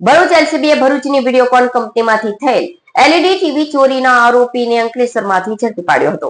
ભરૂચ એલસીબીએ ભરૂચની વિડીયોકોન કંપનીમાંથી થયેલ એલઈડી ટીવી ચોરીના આરોપીને અંકલેશ્વરમાંથી ઝડપી પાડ્યો હતો.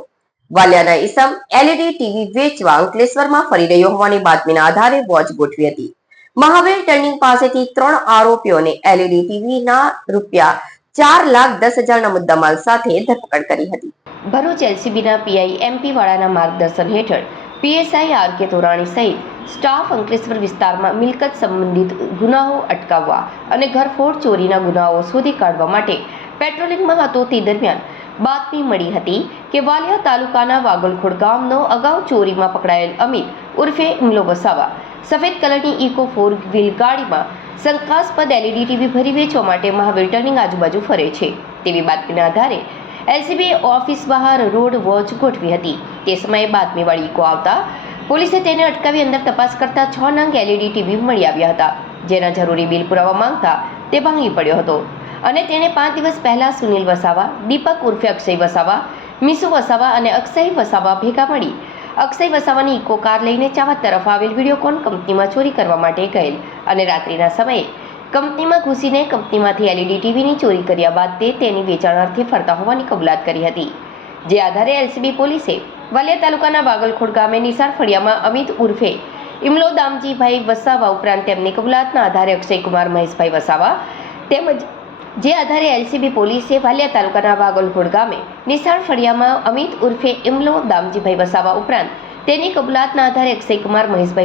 વાલિયાના ઈસમ એલઈડી ટીવી વેચવા અંકલેશ્વરમાં ફરી રહ્યો હોવાની બાતમીના આધારે વોચ ગોઠવી હતી. મહાવીર ટર્નિંગ પાસેથી 3 આરોપીઓને એલઈડી ટીવીના ₹4,10,000ના મુદ્દામાલ સાથે ધરપકડ કરી હતી. ભરૂચ એલસીબીના પીઆઈ એમપી વાળાના માર્ગદર્શન હેઠળ પીએસઆઈ આર.કે. તોરાણી સહિત સ્ટાફ અંકલેશ્વર વિસ્તારમાં મિલકત સંબંધિત ગુનાઓ અટકાવવા અને ઘરફોડ ચોરીના ગુનાઓ શોધી કાઢવા માટે પેટ્રોલિંગમાં હતો. તે દરમિયાન બાતમી મળી હતી કે વાલિયા તાલુકાના વાગલખોડ ગામનો અગાઉ ચોરીમાં પકડાયેલ અમિત ઉર્ફે ઇમલો વસાવા સફેદ કલરની ઇકો 4 વ્હીલ ગાડીમાં શંકાસ્પદ એલઈડી ટીવી ભરી વેચવા માટે મહાવીર ટર્નિંગ આજુબાજુ ફરે છે તેવી બાતમીના આધારે એલસીબી ઓફિસ બહાર રોડ વોચ ગોઠવી હતી. તે સમયે બાતમીવાળી ઇકો આવતા પોલીસે તેને અટકાવી અંદર તપાસ કરતા 6 નંગ એલઈડી ટીવી મળી આવ્યા હતા, જેના જરૂરી બિલ પુરાવા માંગતા તે ભાંગી પડ્યો હતો અને તેણે 5 દિવસ પહેલા સુનિલ વસાવા, દીપક ઉર્ફે અક્ષય વસાવા, મિસુ વસાવા અને અક્ષય વસાવા ભેગા મળી અક્ષય વસાવાની ઇકો કાર લઈને ચાવત તરફ આવેલ વિડીયોકોન કંપનીમાં ચોરી કરવા માટે ગયેલ અને રાત્રિના સમયે કંપનીમાં ઘૂસીને કંપનીમાંથી એલઈડી ટીવીની ચોરી કર્યા બાદ તે તેની વેચાણાર્થે ફરતા હોવાની કબૂલાત કરી હતી. જે આધારે એલસીબી પોલીસે વાલિયા તાલુકાના વાગલખોડ ગામે નિસાર ફળિયામાં અમિત ઉર્ફે ઇમલો દામજીભાઈ વસાવા ઉપરાંત તેમની કબૂલાતના આધારે અક્ષયકુમાર મહેશભાઈ વસાવા તેમજ જે આધારે એલસીબી પોલીસે વાલિયા તાલુકાના વાગલખોડ ગામે નિસાર ફળિયામાં અમિત ઉર્ફે ઇમલો દામજીભાઈ વસાવા ઉપરાંત તેની કબૂલાતના આધારે અક્ષયકુમાર મહેશભાઈ